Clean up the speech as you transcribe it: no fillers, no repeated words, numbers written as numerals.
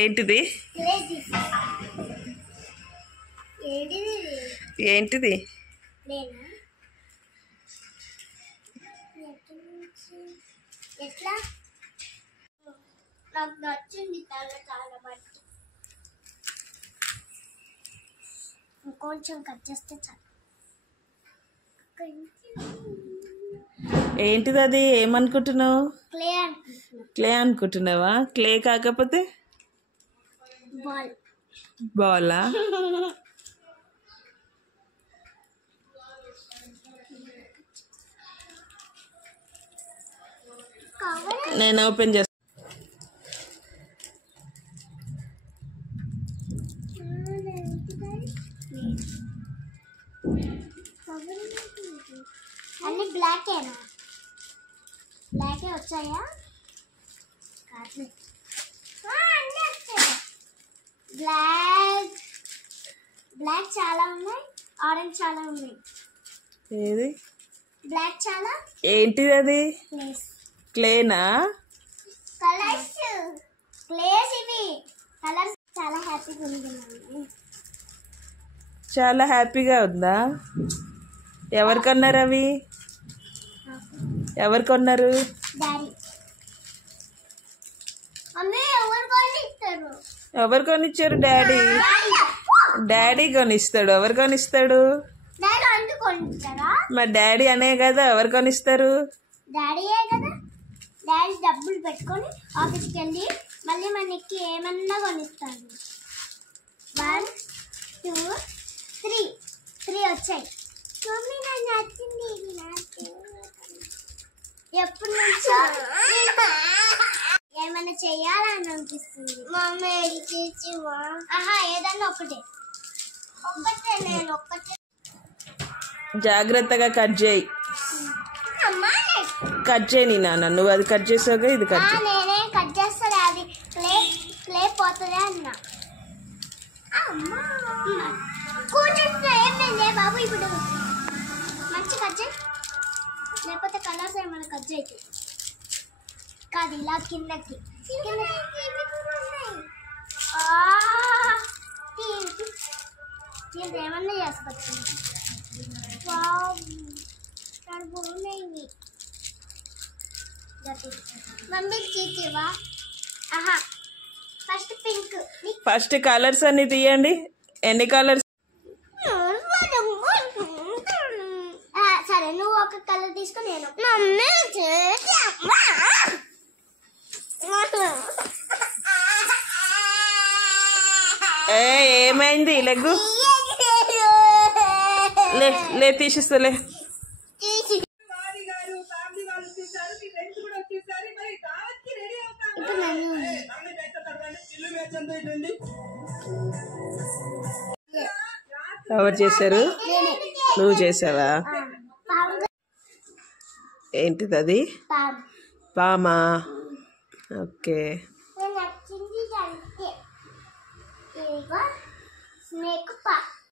ఏంటిది ఏంటిది? ఎట్లా నాకు నచ్చింది చాలా బట్టి ఇంకొంచెం కట్ చేస్తే చాలు. ఏంటిది అది? ఏమనుకుంటున్నావు? క్లే అనుకుంటున్నావా? క్లే కాకపోతే బాలా? నేను ఓపెన్ చేస్తాను. అన్ని బ్లాకేనా? బ్లాకే వచ్చాయా? బ్లాక్ చాలా ఉన్నాయి, ఆరెంజ్ చాలా ఉన్నాయి. ఏది బ్లాక్ చాలా. ఏంటిది అది? క్లేనా? కలర్స్ క్లేస్ ఇవి. కలర్స్ చాలా హ్యాపీగా ఉంది. చాలా హ్యాపీగా ఉందా? ఎవరు కొన్నారు అవి? ఎవరు కొన్నారు? డాడీ. మమ్మీ ఎవరు కొనిస్తారు? ఎవరు కొనిచ్చారు? డాడీ. డాడీ కొనిస్తాడు. ఎవరు కొనిస్తాడు? డాడీ అంటూ కొనిస్తారా? మరి డాడీ అనే కదా, ఎవరు కొనిస్తారు? డాడీయే కదా. డాడీ డబ్బులు పెట్టుకొని ఆఫీస్కి వెళ్ళి మళ్ళీ మనకి ఏమన్నా కొనిస్తాడు. 1 2 3 వచ్చాయి. మమ్మీ నాకు నచ్చింది. ఎప్పుడు నుంచో ఏమైనా చెయ్యాలని అనిపిస్తుంది. మమ్మీ ఏదన్నా ఒకటే నేను ఒక్కటే. జాగ్రత్తగా కట్ చేయి. కట్ చేయని నాన్న, నువ్వు అది కట్ చేసావుగా, ఇది కట్ చేయి. నేనే కట్ చేస్తాను. అది క్లే పోతుంది అన్నా. కూర్చుంటే ఏమైందే బాబు? ఇప్పుడు మంచి కట్ చేయి, లేకపోతే కలర్స్ ఏమైనా కట్ చేయకు. కాదు, ఇలా కిందకి నేను ఏమన్నా చేసుకోవచ్చు. బాగున్నాయి. మమ్మీ చీచివా? First pink. ఫస్ట్ కలర్స్ అన్ని తీయండి. ఎన్ని కలర్స్? సరే, నువ్వు ఒక కలర్ తీసుకో, నేను. ఏమైంది? లెగ్గు లే తీసిస్తలే. ఎవరు చేశారు? నువ్వు చేసావా? ఏంటిది అది? పామా? ఓకే. స్నేక్ పా.